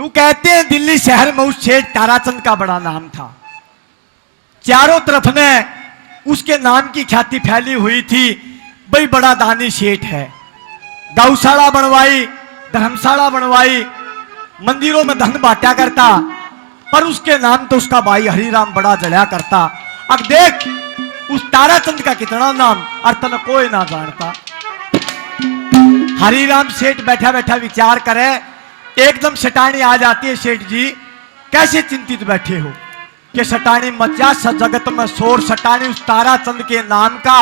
नू कहते हैं दिल्ली शहर में उस सेठ ताराचंद का बड़ा नाम था। चारों तरफ में उसके नाम की ख्याति फैली हुई थी, भाई बड़ा दानी सेठ है। गौशाला बनवाई, धर्मशाला बनवाई, मंदिरों में धन बांटा करता, पर उसके नाम तो उसका भाई हरिराम बड़ा जड़ा करता। अब देख उस ताराचंद का कितना नाम और तन कोई ना जानता। हरिराम सेठ बैठा बैठा विचार करे, एकदम सटानी आ जाती है। सेठ जी कैसे चिंतित बैठे हो कि सटानी मचा स जगत में शोर, सटानी उस ताराचंद के नाम का।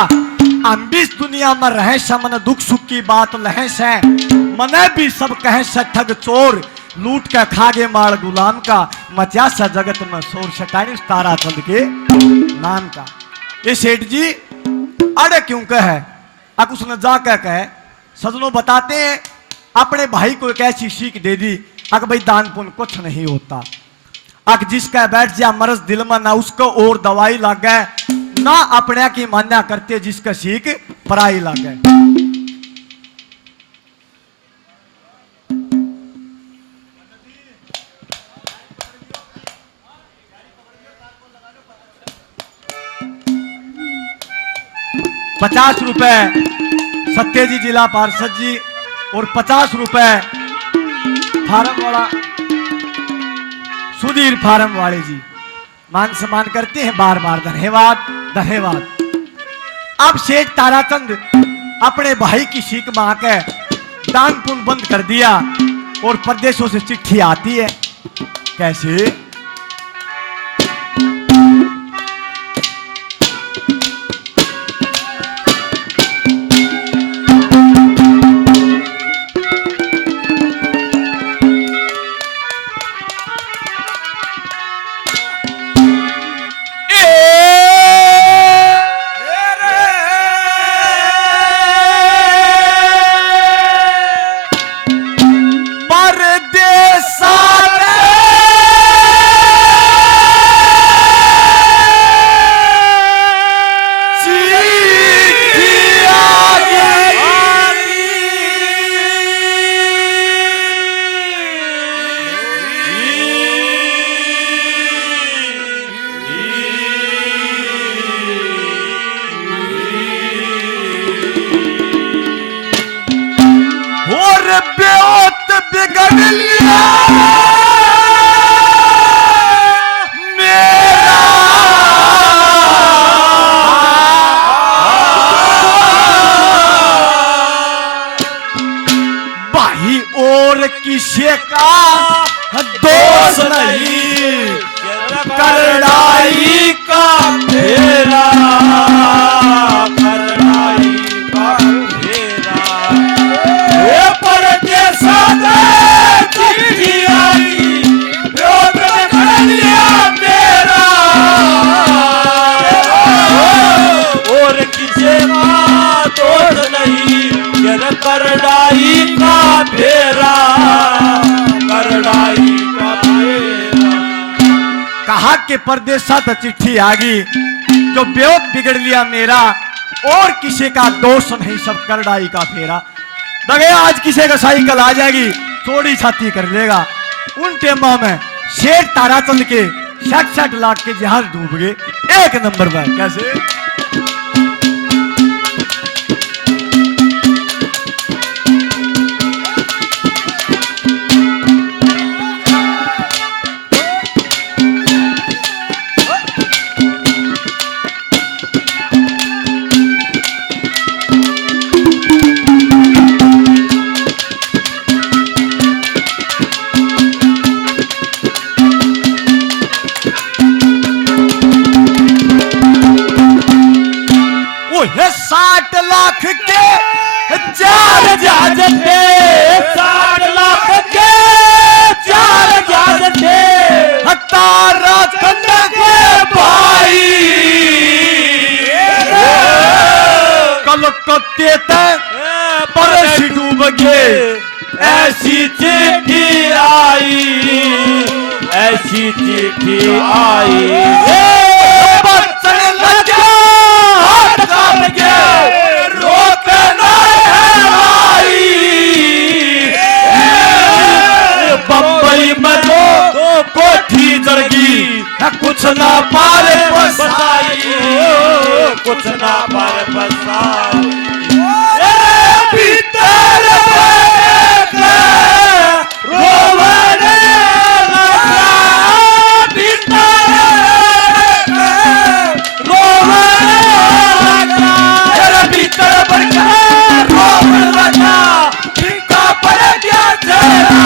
हम भी इस दुनिया में रहे समन दुख सुख की बात लहे से, मने भी सब कहे ठग चोर, लूट के खागे माल गुलाम का। मचा स जगत में शोर, सटानी उस ताराचंद के नाम का। ये सेठ जी अरे क्यों कहे, अब उसने जाकर कहे, सजनों बताते हैं अपने भाई को एक ऐसी सीख दे दी, अगर भाई दान पुण्य कुछ नहीं होता। अगर जिसका बैठ जा मरज दिल में, ना उसको और दवाई लागे, ना अपने की मान्या करते जिसका सीख पराई लागे। ₹50 सत्य जी जिला पार्षद जी और ₹50 फार्म वाला सुधीर फार्म वाले जी मान सम्मान करते हैं। बार बार धन्यवाद धन्यवाद। अब सेठ ताराचंद अपने भाई की सीख में आकर दान पुण्य बंद कर दिया और प्रदेशों से चिट्ठी आती है। कैसे? किसी का दोष नहीं, करड़ाई का फेरा, करड़ाई का फेरा। ये परदेसा चिट्ठी आई, विरोध में कर लिया मेरा, और किसी का दोष नहीं, ये करड़ाई का फेरा, करड़ाई का फेरा। कहा के परदेसा तो चिट्ठी आ गई, जो बेवत बिगड़ लिया मेरा, और किसी का दोष नहीं, सब करड़ाई का फेरा। लगे आज किसी का साइकिल आ जाएगी, चोरी छाती कर लेगा। उन टेमा में शेर ताराचंद के 60 लाख के जहाज डूब गए। एक नंबर पर कैसे? वो 60 लाख के 4 जहाज थे, 60 लाख के 4 जहाज थे, ताराचंद के भाई कलकत्ते तक परस डूब गए। ऐसी चिट्ठी आई, ऐसी चिट्ठी आई, बम्बई कोई मजो तो कोठी जड़गी कुछ ना पार बसाई कुछ ना पार बसाई भीतर रोवने लगा भीतर रोवने लगा तेरे भीतर बरका रोवने लगा भीखा पड़ गया तेरा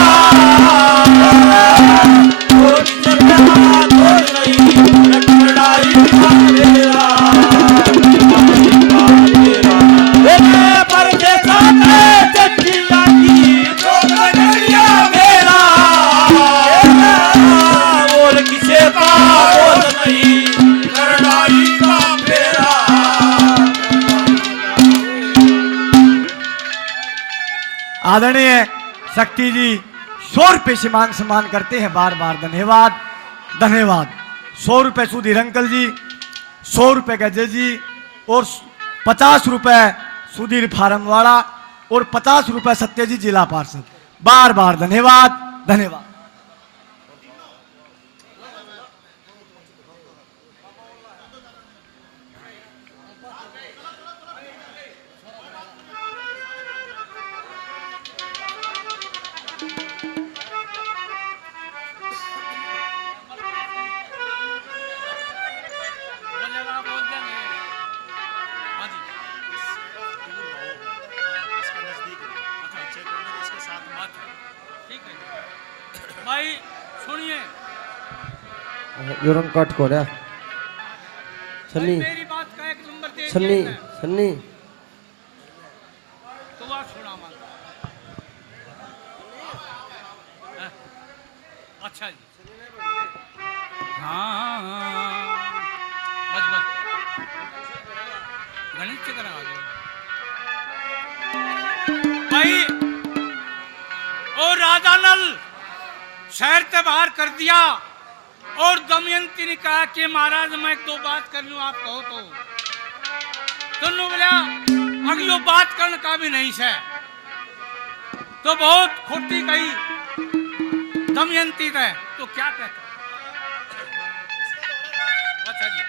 आदरणीय शक्ति जी 100 रुपए से मान सम्मान करते हैं। बार बार धन्यवाद धन्यवाद। 100 रुपए सुधीर अंकल जी, 100 रुपए गजय जी और 50 रुपए सुधीर फारमवाड़ा और 50 रुपए सत्य जी जिला पार्षद। बार बार धन्यवाद धन्यवाद। भाई सुनिए, यूरन कट को रहा सन्नी मेरी बात का एक नंबर दे सन्नी सन्नी तो बात सुना मान। अच्छा जी, हाँ बस बस गणित से करा भाई। और राजा नल शहर से बाहर कर दिया और दमयंती ने कहा कि महाराज मैं 2 बात कर लूं, आप कहो तो बोला अगलो बात करने का भी नहीं है तो बहुत खोटी कही दमयंती ने। तो क्या कहता अच्छा जी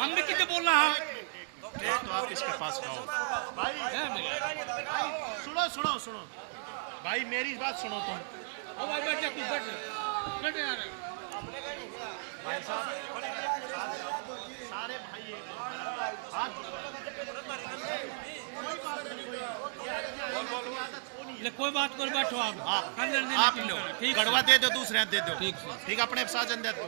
हम भी कितने बोलना है तो आप किसके पास आओ भाई? सुनो सुनो सुनो भाई, मेरी बात सुनो तुम। ओ भाई बैठ जा, तू बैठ बैठ यार। भाई साहब सारे भाई हाथ ले कोई बात कर बैठो आप। आप लो, गड़वा दे दो, दूसरे दे दो। ठीक ठीक अपने साजन दे दो।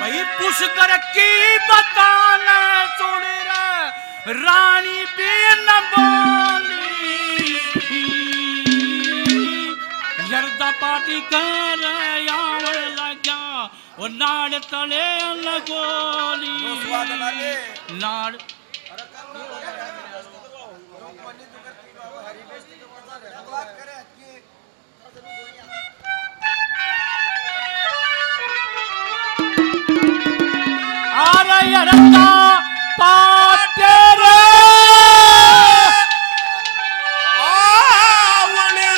भाई पुष्कर की बताना सुन रे रानी बिन बोली यरदा पार्टी कर आवर लगा और नाड़ तले लगोली नाड़ यरदा पाटे रे आवने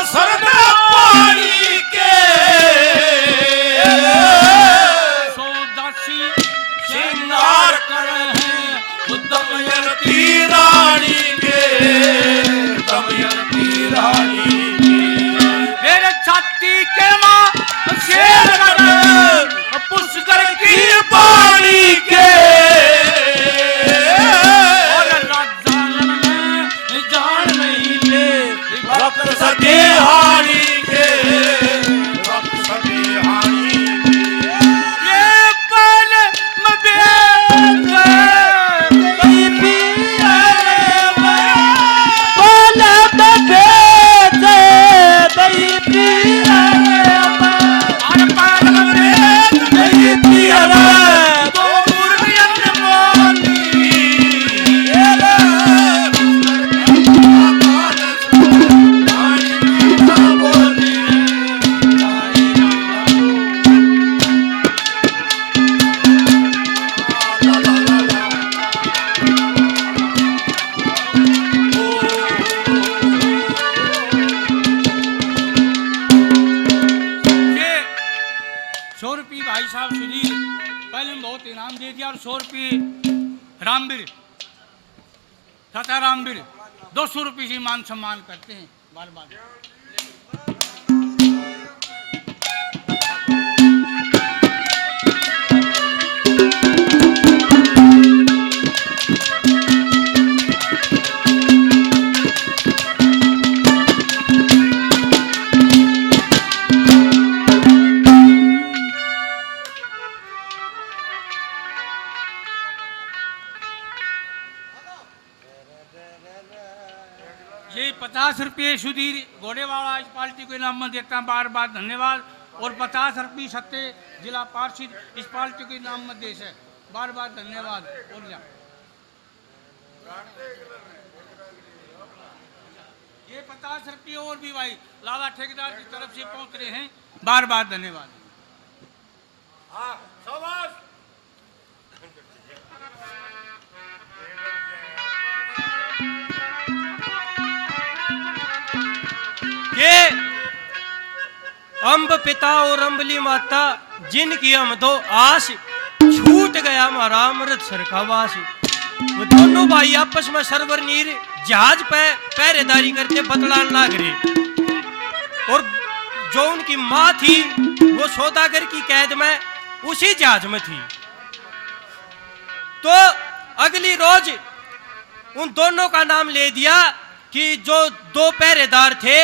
अवसर में पानी के सौदासी श्रृंगार कर दमयंती रानी के दमयंती रानी मेरे छाती के माँ शेर कर पुष्कर की पानी के और राजा में जान नहीं ले भक्त सके हारी के भक्त सके हारी ये पल में बेच कहीं पिया पल में बेच कहीं पिया और पल में बेच कहीं पिया तो मुर्गियन मोनी ये 100 रुपये भाई साहब सुधीर पहले में बहुत इनाम दे दिया और 100 रुपये रामवीर तथा रामवीर 200 रुपये से मान सम्मान करते हैं बार बार ये 50 रुपये सुधीर घोड़ेवाड़ा इस पार्टी को इनाम में देता हूं, बार बार धन्यवाद। और 50 रुपये सत्य जिला पार्षद इस पार्टी को इनाम में देश है, बार बार धन्यवाद। और क्या ये 50 रुपये और भी भाई लाला ठेकेदार की तरफ से पहुंच रहे हैं, बार बार धन्यवाद। ये अम्ब पिता और अम्बली माता जिनकी हम दो आस, छूट गया हमारा अमृत सर का वास। वो दोनों भाई आपस में सरवर नीर जहाज पे पहरेदारी करते बतलान लाग रहे, और जो उनकी माँ थी वो सौदागर की कैद में उसी जहाज में थी। तो अगली रोज उन दोनों का नाम ले दिया कि जो दो पहरेदार थे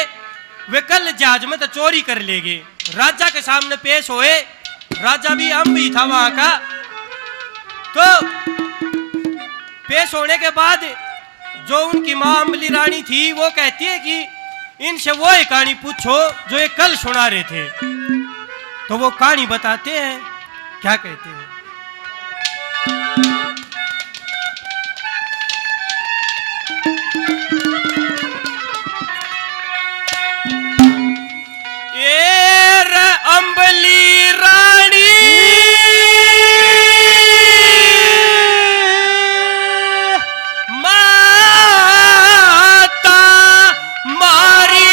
वे कल जहाज में तो चोरी कर ले गए। राजा के सामने पेश हुए, राजा भी अम्ब ही था वहां का। तो पेश होने के बाद जो उनकी माँ अम्बली रानी थी वो कहती है कि इनसे वो एक कहानी पूछो जो ये कल सुना रहे थे। तो वो कहानी बताते हैं, क्या कहते हैं। अम्बली रानी माता मारी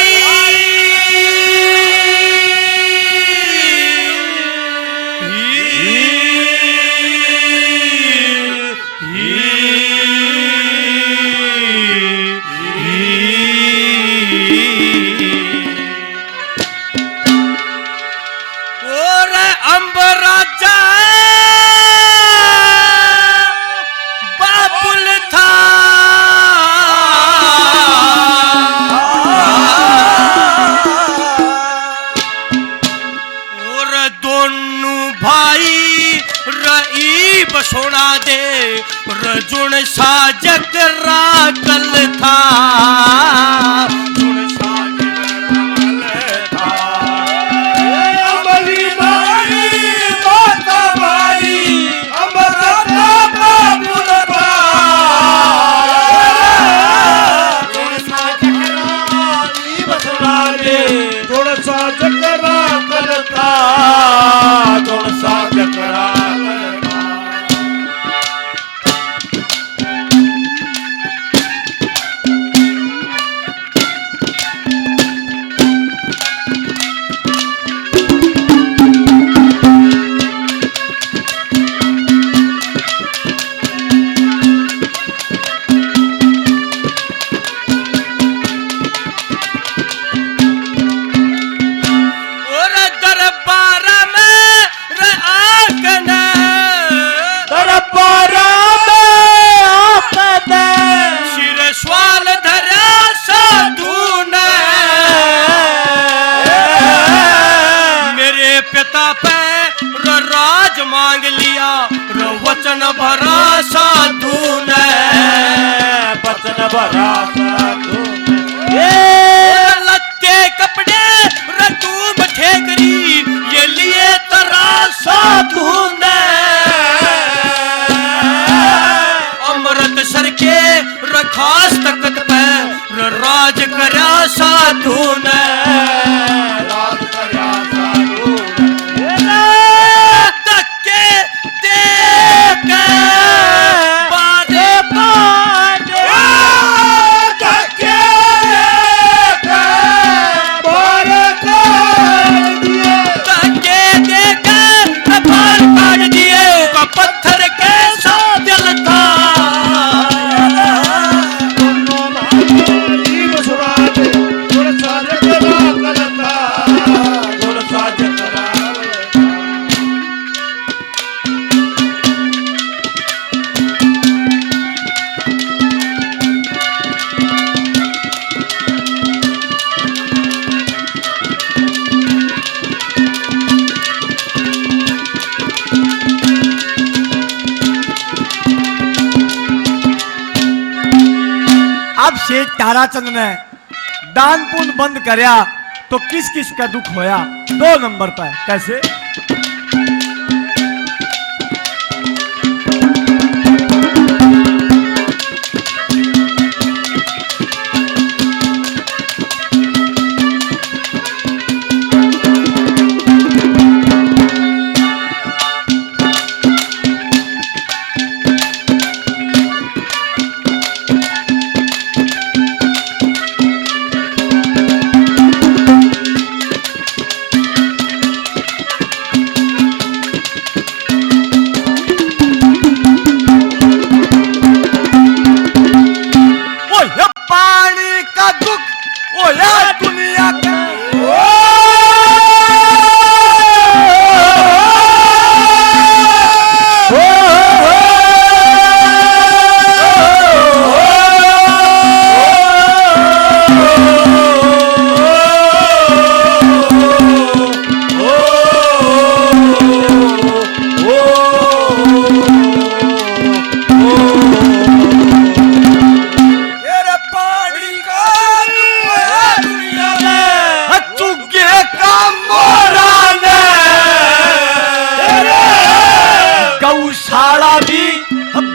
सोना दे रजुन साजक राकल था, जुन साजक राकल था। अम्बली मारी माता मारी अमरता बाबुल था, जुन साजक रानी बसना दे जुन साजक राकल था, जुन साजक राकल। भरा साधु लत्ते कपड़े रतूम ठेकरी ये लिए तरा साधु ने अमृत सर के रखास तकत पे राज करया साधु ने राज करया साधु तके देख बारे बारे धक्के बार कर दिए तके देख बार काट दिए का पत्थर के साथ दिल था अब शेठ ताराचंद ने दान पुण्य बंद करया तो किस किस का दुख होया? 2 नंबर पर कैसे?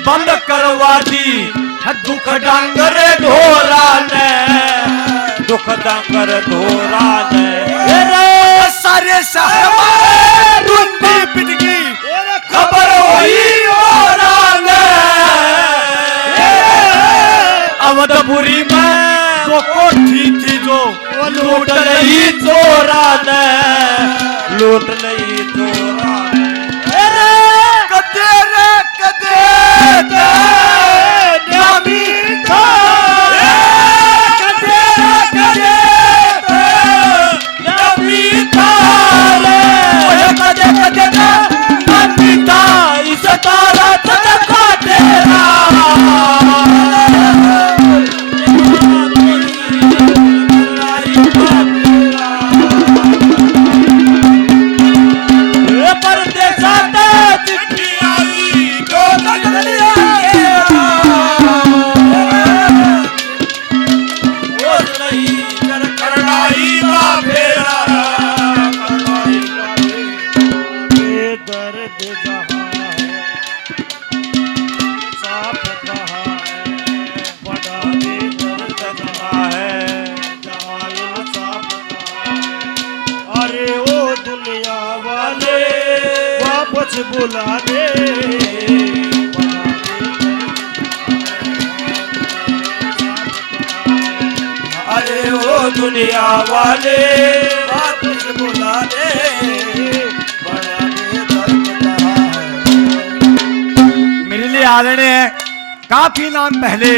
बंद करवा दी दुख डांगरे ढोरा ने, दुख डांगर ढोरा ने सारे शहर में ढूंढी पिटगी खबर हुई ओरा ने। अवधपुरी में जो कोठी थी जो लूट रही चोरा ने, लूट नहीं चोरा कदे रे कदे नामी था, कदे रे कदे नामी था रे, कदे कदे नामी था इस तारा चटका तेरा। बुला दे अरे ओ दुनिया वाले वापस बुला दे, मेरे लिए आदरणीय है काफी नाम पहले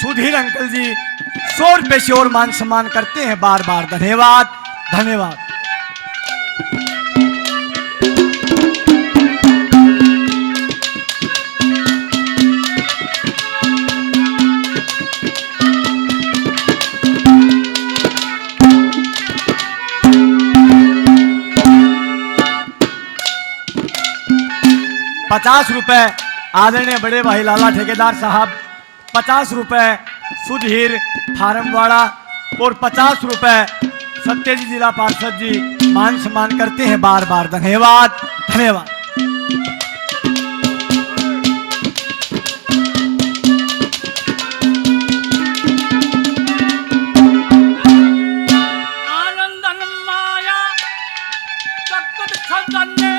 सुधीर अंकल जी 100 रुपए से और मान सम्मान करते हैं बार बार। धन्यवाद धन्यवाद। ₹50 आदरणीय बड़े भाई लाला ठेकेदार साहब, ₹50 सुधीर फार्मवाड़ा और 50 रुपए सत्य जी जिला पार्षद जी मान सम्मान करते हैं। बार बार धन्यवाद धन्यवाद। आनंदन माया जगत खजाने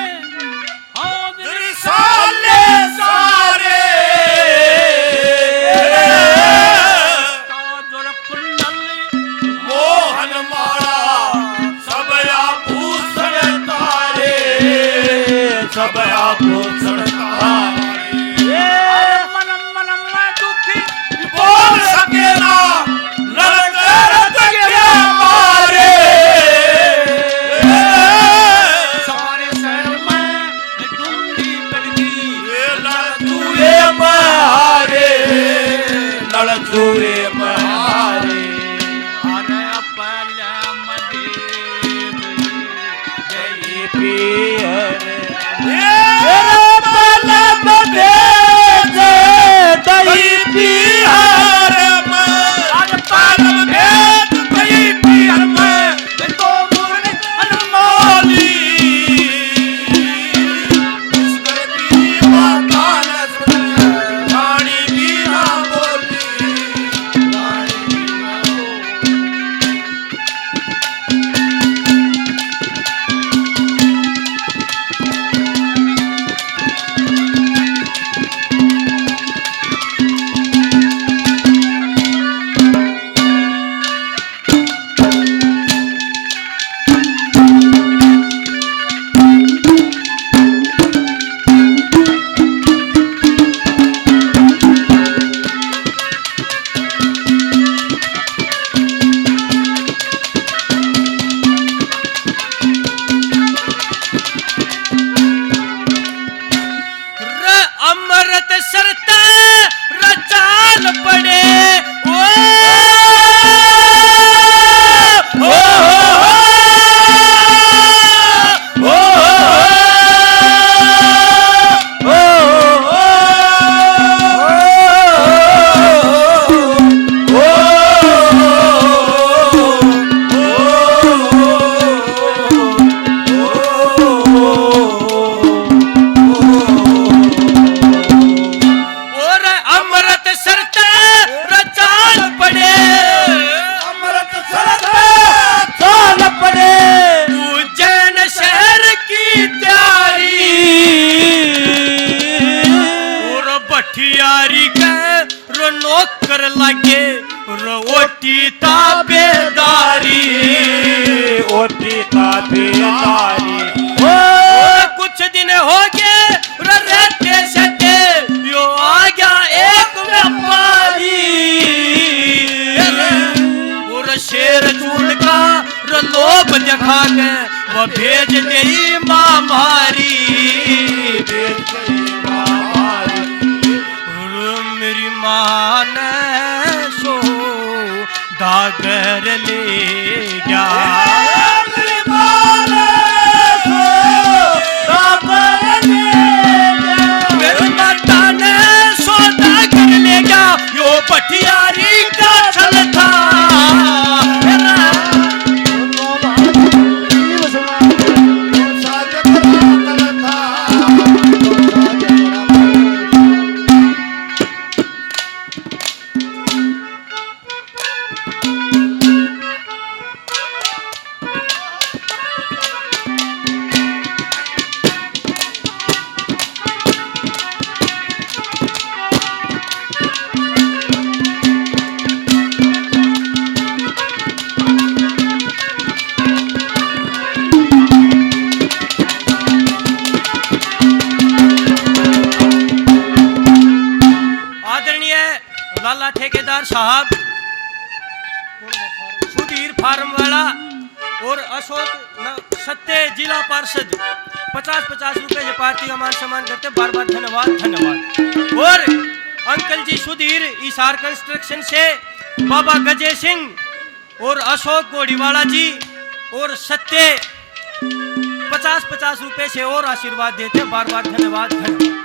साले सारे ताजुर कुंडल मोहन माला सब आभूषण तारे, सब आभूषण तारे। मन मन में दुखी बोल सके ना नरक के मारे, सारे शहर में ढूंढी पड़गी लड़चूए बहारे, लड़चूए बहारे। अरे पहले मदे जय पियर मेरा पलम भेद दई पियर में, आज पलम भेद दई पियर में तो मुरली अनमोली उसकर भी माता न सुने, रानी भी ना बोली, रानी भी ना बोली। अमृत सरत रचाल पड़े ओ, ओ, ओ, ओ, और अमृत सरत रचाल पड़े, अमृत सरत चाल पड़े, उज्जैन शहर की तैयारी और भठियारी के रो नौकर लगे रो ओटी ताबेदारी, ओटी ताबेदारी। और कुछ दिन हो गए रो रहते सटे यो आ गया एक व्यापारी और शेर चूड़ का रो लोभ दिखा के वो भेज गई माँ मारी, भेज गई महामारी। और मेरी माँ ने सो दागर ले गया, मेरी माँ ने सो दागर ले गया। मेरी माता ने सो दागर ले गया, यो भठियारी का छल था। लाला ठेकेदार साहब, सुधीर फार्मवाड़ा और अशोक सत्य जिला पार्षद 50-50 रुपए ये पार्टी का मान सम्मान करते, बार बार धन्यवाद धन्यवाद। और अंकल जी सुधीर ईसार कंस्ट्रक्शन से बाबा गजय सिंह और अशोक गोड़ीवाला जी और सत्य 50-50 रुपए से और आशीर्वाद देते, बार बार धन्यवाद धन्यवाद।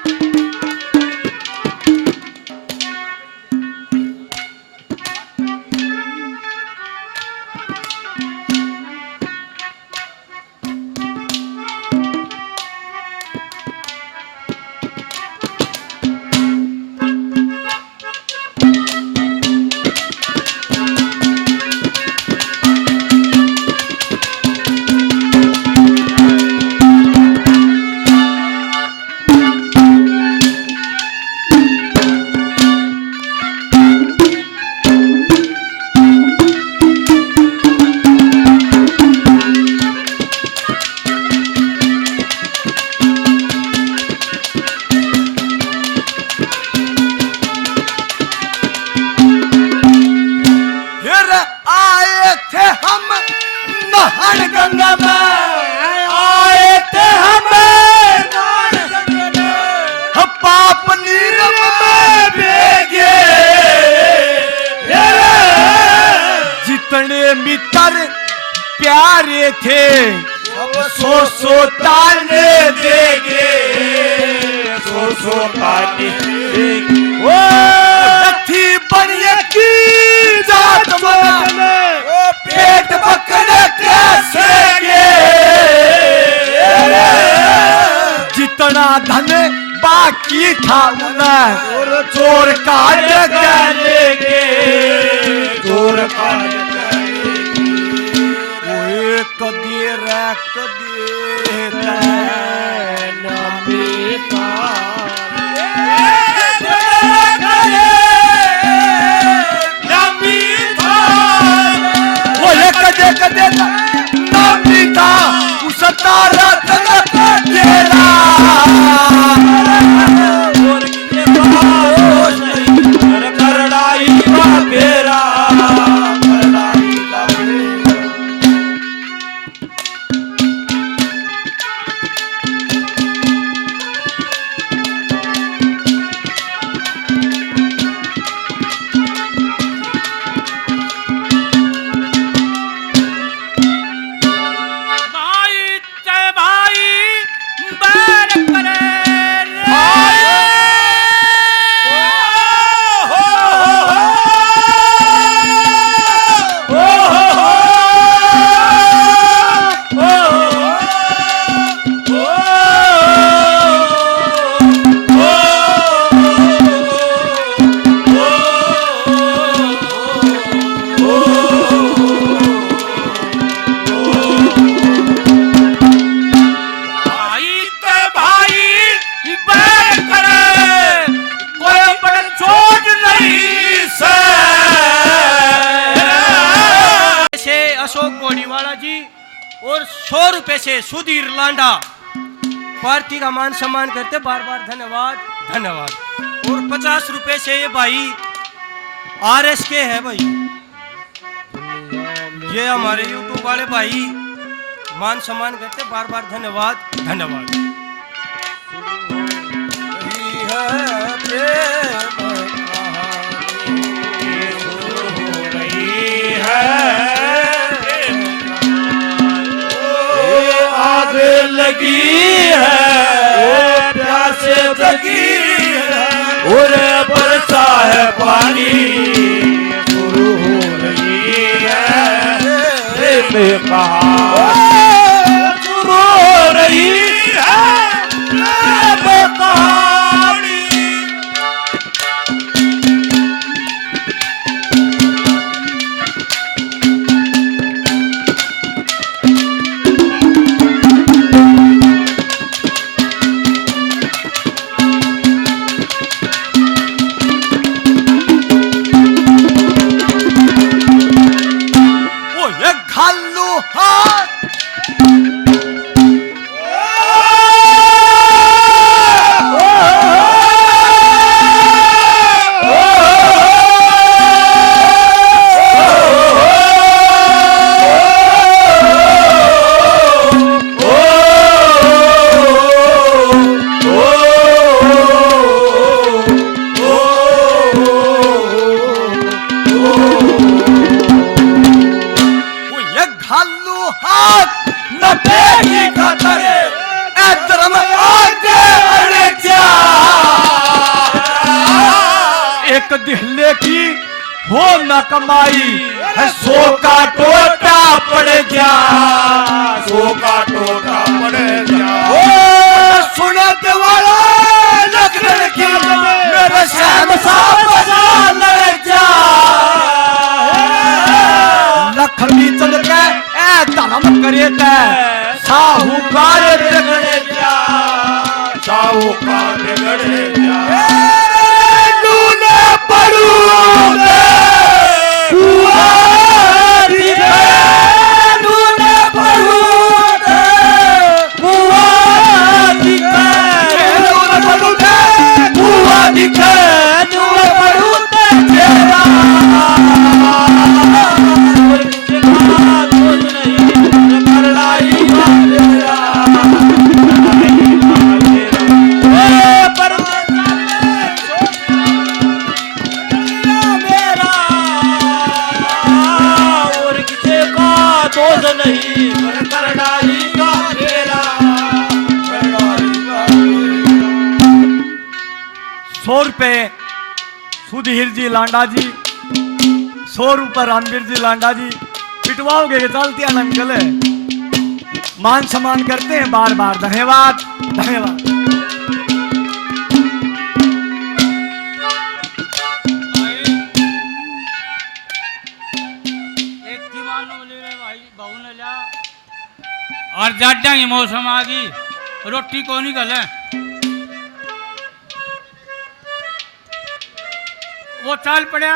हर गंगा में आए थे हमें पाप नीरव में बेगे जितने मित्र प्यारे थे सो ताने देंगे सो ताने ओ लट्ठी बनिए की जात में पेट बकरे कैसे जितना धन बाकी था उन्हें चोर काट लेंगे चोर काट कदीर कदे नामी था उस तारा तेरा करड़ाई का बेरा करड़ाई का और 100 रुपए से सुधीर लांडा पार्टी का मान सम्मान करते बार बार धन्यवाद धन्यवाद। और 50 रुपए से ये भाई RS के है भाई, ये हमारे YouTube वाले भाई मान सम्मान करते बार बार धन्यवाद धन्यवाद। लगी है प्यास लगी है और बरसा है पानी शुरू हो रही है कहा शुरू हो रही है कहानी। एक दिहले की हो न कमाई है 100 का टोटा पड़ जा 100 का टोटा पड़ जा सुनते वाला लखन की मेरे श्याम साहब लग जा लखनी चल के ए धर्म करे ते साहूकार बिगड़ जा साहूकार बिगड़ जा पड़ू नहीं पर करनाई का फेरा, करनाई का फेरा। 100 रुपये सुधीर जी लांडा जी, 100 रुपये रणवीर जी लांडा जी। पिटवाओगे कि चलती अंकल है, मान सम्मान करते हैं बार बार। धन्यवाद धन्यवाद। एक दीवान बोले रे भाई बहू ने लिया और जाड्या की मौसम आ गई, रोटी को नहीं गले। वो चाल पड़ा,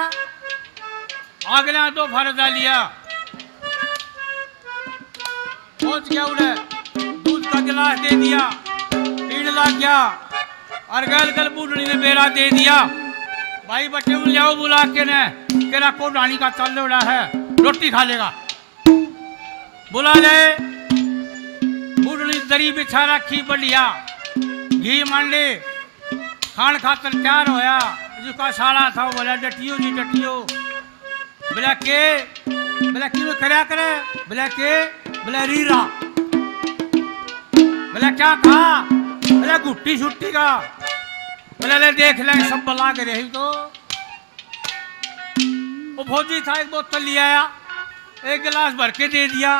आगला तो फरदा लिया, पहुंच गया उड़े, दूध का गिलास दे दिया, पीड़ लग गया और गल गल बूढ़ी ने बेरा दे दिया। भाई बच्चे ले आओ बुला के ने, तेरा को रानी का चल उड़ा है, रोटी खा लेगा। बुला ले, बूढ़ी दरी बिछा रखी बढ़िया, घी मंडे खान खातर तैयार होया। जिसका साड़ा था बोला डटियो जी डटियो, बोला के, बोला क्यों करया करे, बोला के, बोला रीरा, बोला क्या खा, बोला गुट्टी छुट्टी का, बोला ले देख लेंगे सब बला के रही। तो वो फौजी था, एक बोतल ले आया, एक गिलास भर के दे दिया,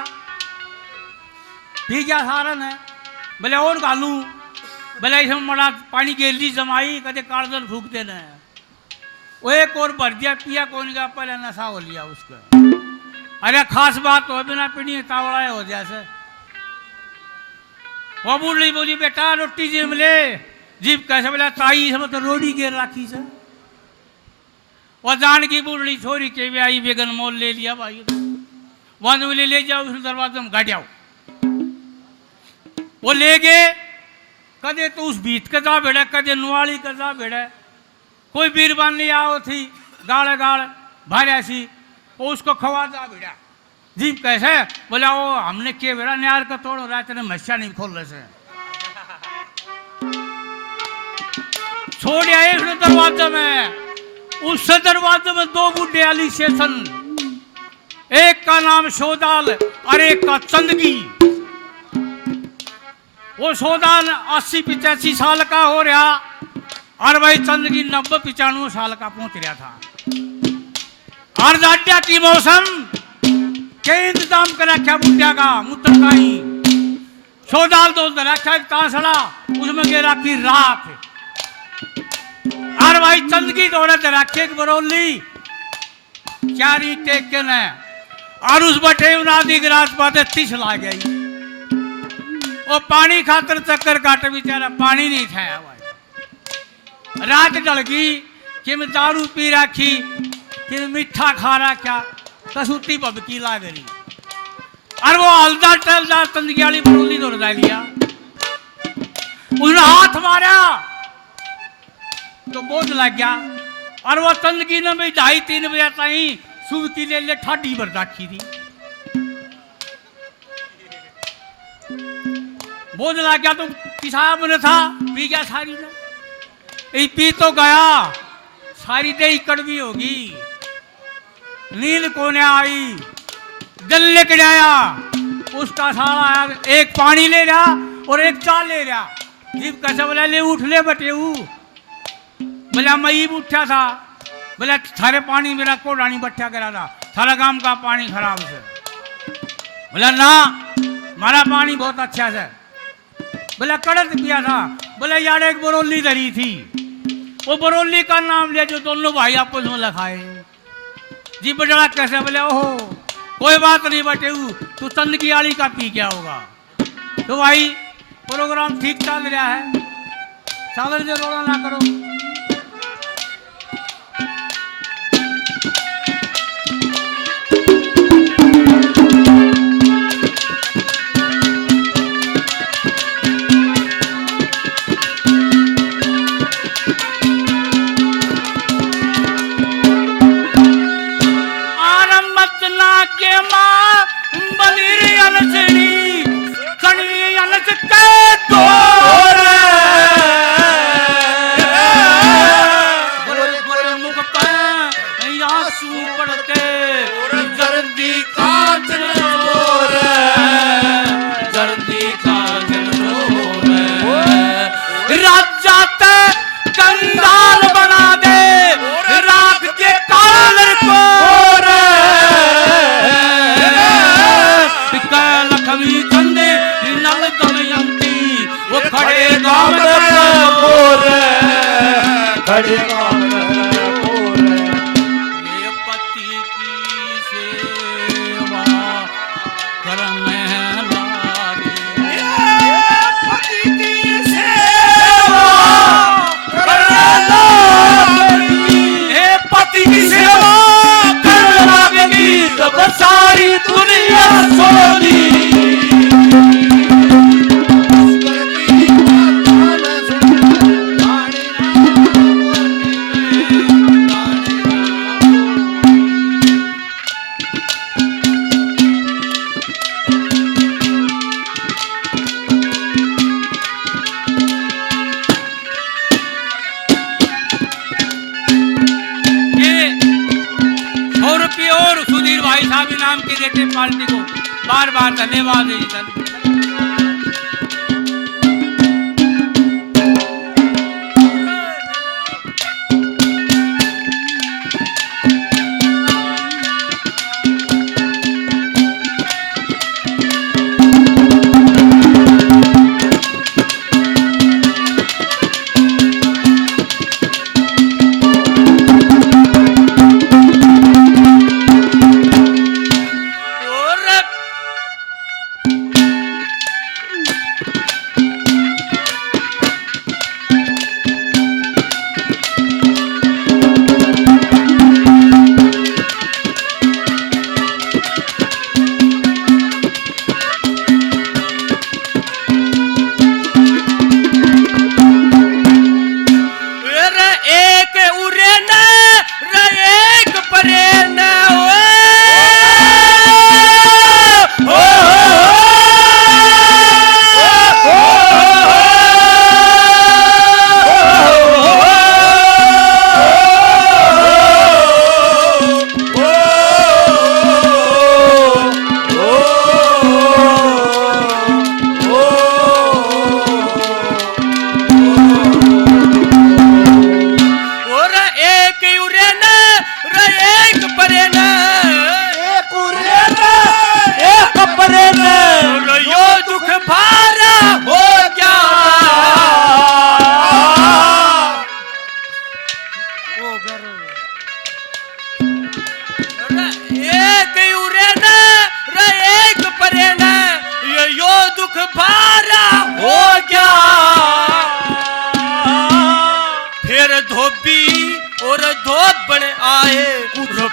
पी गया सारन है। बोले और गालू, बोला इसमें बड़ा पानी गेली जमाई, कदे काड़दल फूक देना है। वो एक और भर दिया, पिया कौन का, पहले नशा हो लिया उसका। अरे खास बात हो, बिना पीनी तावड़ा हो जैसे। वो बूढ़ी बोली बेटा रोटी जी मिले, जीप कैसे, बोला ताई इसमें तो रोटी गिर रखी से। वो जान की बूढ़ी छोरी के भी आई, बेगन मोल ले लिया भाई, वहां बोले ले जाओ उस दरवाजे में गाड़ आओ। वो ले गए, कदे तो उस बीत के जा बेड़ा, कदे नुआली के जा बेड़ा। कोई बीरबानी आओ थी गाड़ गाड़ भारे सी, वो उसको खवा जा बेड़ा। जीप कैसे, बोला वो हमने के बेड़ा न्यार का तोड़ रहा है, तेरे मस्या नहीं खोल रहे से। छोड़ आए उसने दरवाजे में, उस दरवाजे में 2 बूढ़े आली सेशन, एक का नाम सोदाल और एक का चंदगी। वो सोदाल 80-85 साल का हो रहा और भाई चंदगी 90-95 साल का पहुंच रहा था। और जाड्या की मौसम के इंतजाम कर रखा बुढ़िया का मूत्र का ही। सोदाल तो रखा एक तांसड़ा, उसमें गे रखी राख। और भाई चंदगी दौड़े तो रखे एक बरौली, चारी टेक के ने, और उस बटे उनादी गिरास पाते 30 ला गई। वो पानी खातर चक्कर काट, बेचारा पानी नहीं था भाई। रात डल गई कि मैं दारू पी रखी, कि मैं मीठा खा रहा, क्या कसूती बबकी ला गई। और वो हल्दा टलदा तंदगी वाली बरौली दौड़ लिया, उसने हाथ मारा तो बोझ लग गया। और वो तंदगी ने भी 2:30-3 बजे ताई सुबह की ले ठाडी भर रखी थी, बोझ लग गया। तो पिशाब ने था, पी गया सारी ने, पी तो गया, सारी दही कड़वी होगी, नींद को ने आई, दिल लेके आया। उसका सारा आया, एक पानी ले रहा और एक चाल ले रहा। जीप कैसे, बोला ले उठ ले बटे, बोला मैं ही उठा था, बोला थारे पानी मेरा कोडानी बट्ठा करा था, थारा गांव का पानी खराब से। बोला ना हमारा पानी बहुत अच्छा से। बोला कड़क पिया था, बोला यार एक बरौली धरी थी, वो बरौली का नाम लिया जो दोनों भाई आपस में लखाए। जी बड़ा कैसे, बोले ओहो कोई बात नहीं बटे, तू तंदगी आली का पी क्या होगा। तो भाई प्रोग्राम ठीक चल रहा है, चादर जो रोड़ा ना करो। करने लागे। पति की सेवा करने लागेगी, हे पति की सेवा करने लागेगी तब सारी दुनिया सोनी। और सुधीर भाई साहब इनाम के देते पार्टी को बार बार धन्यवाद है जी।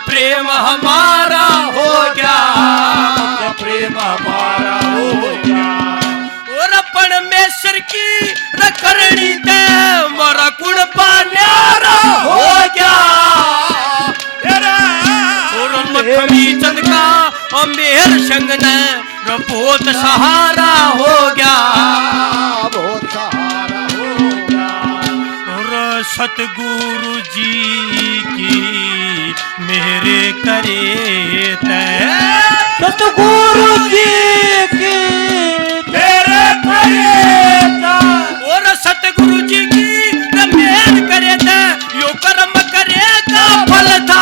प्रेम हमारा हो गया, प्रेम हमारा हो गया। और परमेश्वर की रखरणी ते मोरा कुण न्यारा हो गया। और लक्ष्मी चंद का मेहर संग ने बहुत सहारा हो गया, बहुत सहारा हो गया। और सतगुरु जी की मेरे करे तय, सतगुरु जी की मेरे करे तय। और सतगुरु जी की मेहर करे तय यो कर्म करेगा फल था।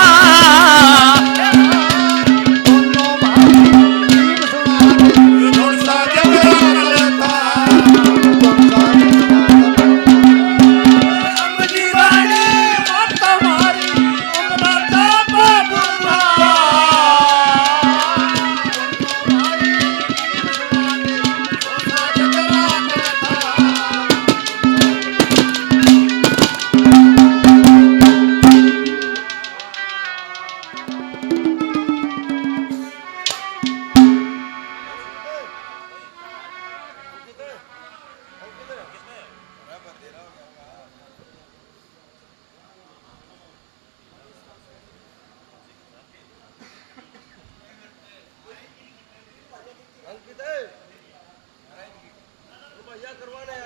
करवाने